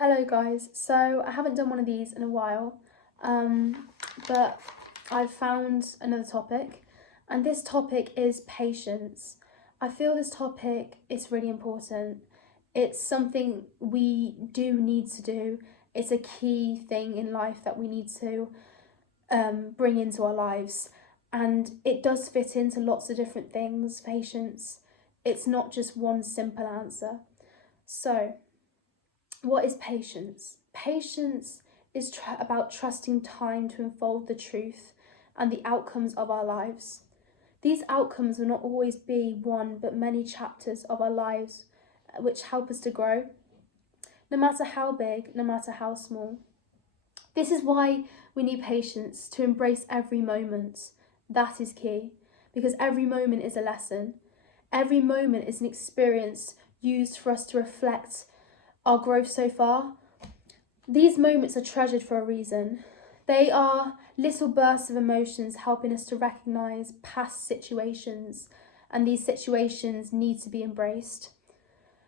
Hello guys, so I haven't done one of these in a while, but I've found another topic, and this topic is patience. I feel this topic is really important. It's something we do need to do. It's a key thing in life that we need to bring into our lives, and it does fit into lots of different things, patience. It's not just one simple answer. So, what is patience? Patience is about trusting time to unfold the truth and the outcomes of our lives. These outcomes will not always be one but many chapters of our lives which help us to grow, no matter how big, no matter how small. This is why we need patience to embrace every moment. That is key, because every moment is a lesson. Every moment is an experience used for us to reflect our growth so far. These moments are treasured for a reason. They are little bursts of emotions helping us to recognise past situations, and these situations need to be embraced.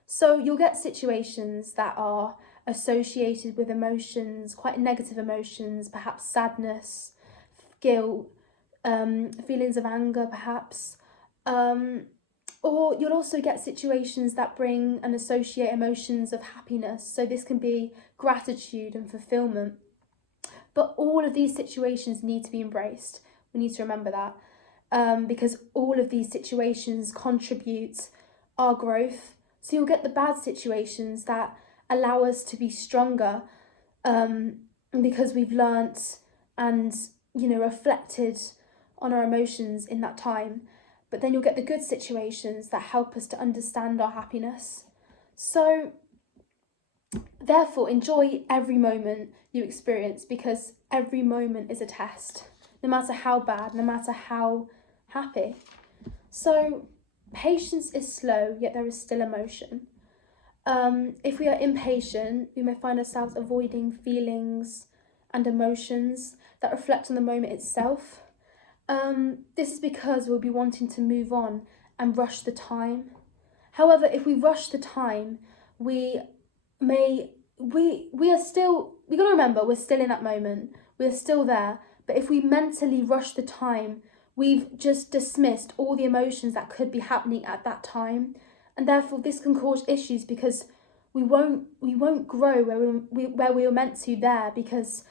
So you'll get situations that are associated with emotions, quite negative emotions, perhaps sadness, guilt, feelings of anger perhaps. Or you'll also get situations that bring and associate emotions of happiness. So this can be gratitude and fulfillment. But all of these situations need to be embraced. We need to remember that because all of these situations contribute our growth. So you'll get the bad situations that allow us to be stronger because we've learnt and, reflected on our emotions in that time. But then you'll get the good situations that help us to understand our happiness. So, therefore, enjoy every moment you experience, because every moment is a test, no matter how bad, no matter how happy. So, patience is slow, yet there is still emotion. If we are impatient, we may find ourselves avoiding feelings and emotions that reflect on the moment itself. This is because we'll be wanting to move on and rush the time. However, if we rush the time, we gotta remember, we're still in that moment. We're still there. But if we mentally rush the time, we've just dismissed all the emotions that could be happening at that time. And therefore this can cause issues because we won't grow where we were meant to there, because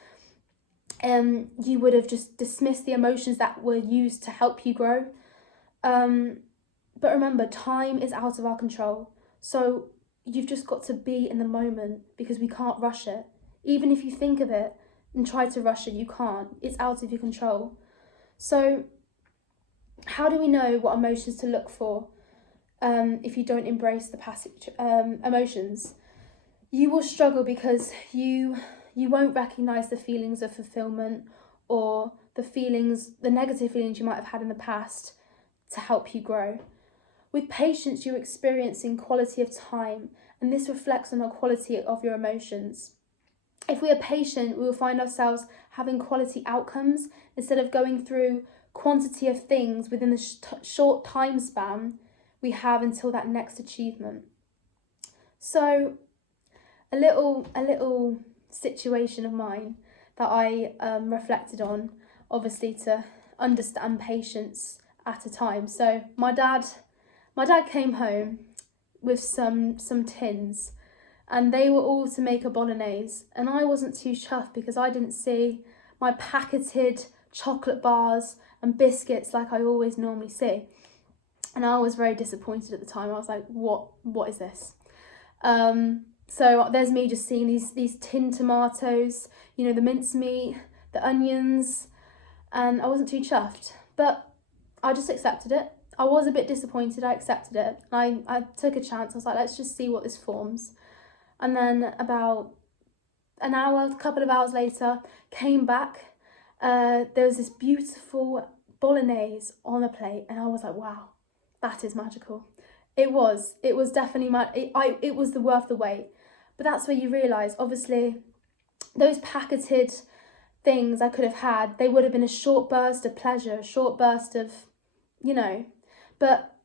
you would have just dismissed the emotions that were used to help you grow. But remember, time is out of our control. So you've just got to be in the moment, because we can't rush it. Even if you think of it and try to rush it, you can't. It's out of your control. So how do we know what emotions to look for if you don't embrace the passage emotions? You will struggle because you won't recognise the feelings of fulfillment or the negative feelings you might have had in the past to help you grow. With patience, you're experiencing quality of time, and this reflects on the quality of your emotions. If we are patient, we will find ourselves having quality outcomes instead of going through quantity of things within the short time span we have until that next achievement. So a little situation of mine that I reflected on, obviously to understand patience at a time. So my dad came home with some tins, and they were all to make a bolognese, and I wasn't too chuffed because I didn't see my packeted chocolate bars and biscuits like I always normally see, and I was very disappointed at the time. I was like, what is this? So there's me just seeing these tin tomatoes, the mincemeat, the onions, and I wasn't too chuffed, but I just accepted it. I was a bit disappointed, I accepted it. I took a chance. I was like, let's just see what this forms. And then about a couple of hours later, came back. There was this beautiful bolognese on a plate, and I was like, wow, that is magical. It was definitely it was worth the wait. But that's where you realise, obviously, those packeted things I could have had, they would have been a short burst of pleasure, a short burst of, but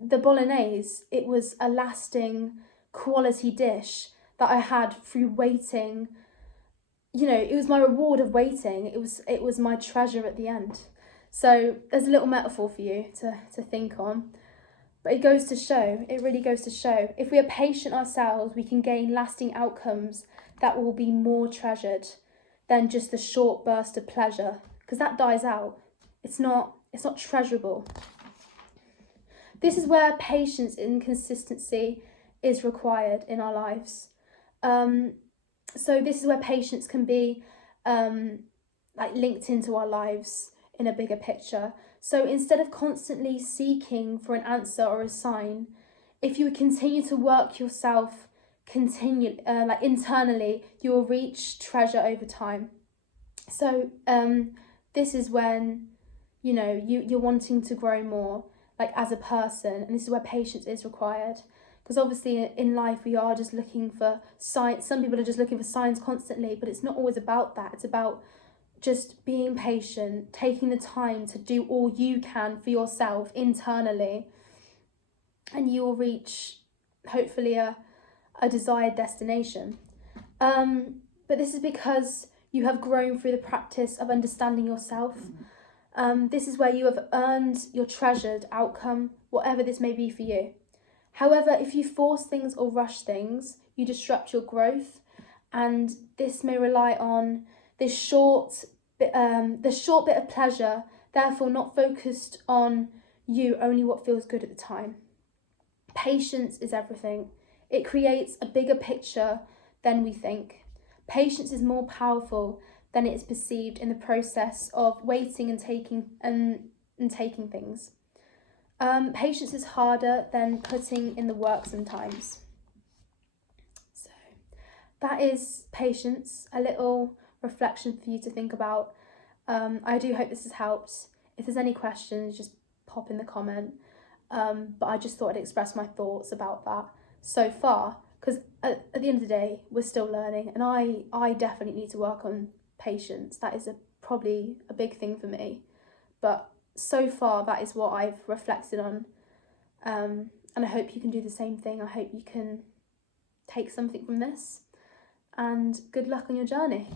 the bolognese, it was a lasting quality dish that I had through waiting. You know, it was my reward of waiting. It was my treasure at the end. So there's a little metaphor for you to think on. But it goes to show, it really goes to show, if we are patient ourselves, we can gain lasting outcomes that will be more treasured than just the short burst of pleasure, because that dies out. It's not treasurable. This is where patience and consistency is required in our lives. So this is where patience can be like linked into our lives in a bigger picture. So instead of constantly seeking for an answer or a sign, if you continue to work yourself like internally, you will reach treasure over time. So this is when, you know, you're wanting to grow more, like as a person, and this is where patience is required. Because obviously in life we are just looking for signs. Some people are just looking for signs constantly, but it's not always about that. It's about just being patient, taking the time to do all you can for yourself internally, and you will reach hopefully a desired destination. But this is because you have grown through the practice of understanding yourself. This is where you have earned your treasured outcome, whatever this may be for you. However, if you force things or rush things, you disrupt your growth, and this may rely on this short bit of pleasure, therefore not focused on you, only what feels good at the time. Patience is everything. It creates a bigger picture than we think. Patience is more powerful than it is perceived in the process of waiting and taking things. Patience is harder than putting in the work sometimes. So that is patience, a little reflection for you to think about. I do hope this has helped. If there's any questions, just pop in the comment. But I just thought I'd express my thoughts about that so far, because at the end of the day, we're still learning, and I definitely need to work on patience. That is probably a big thing for me. But so far, that is what I've reflected on. And I hope you can do the same thing. I hope you can take something from this. And good luck on your journey.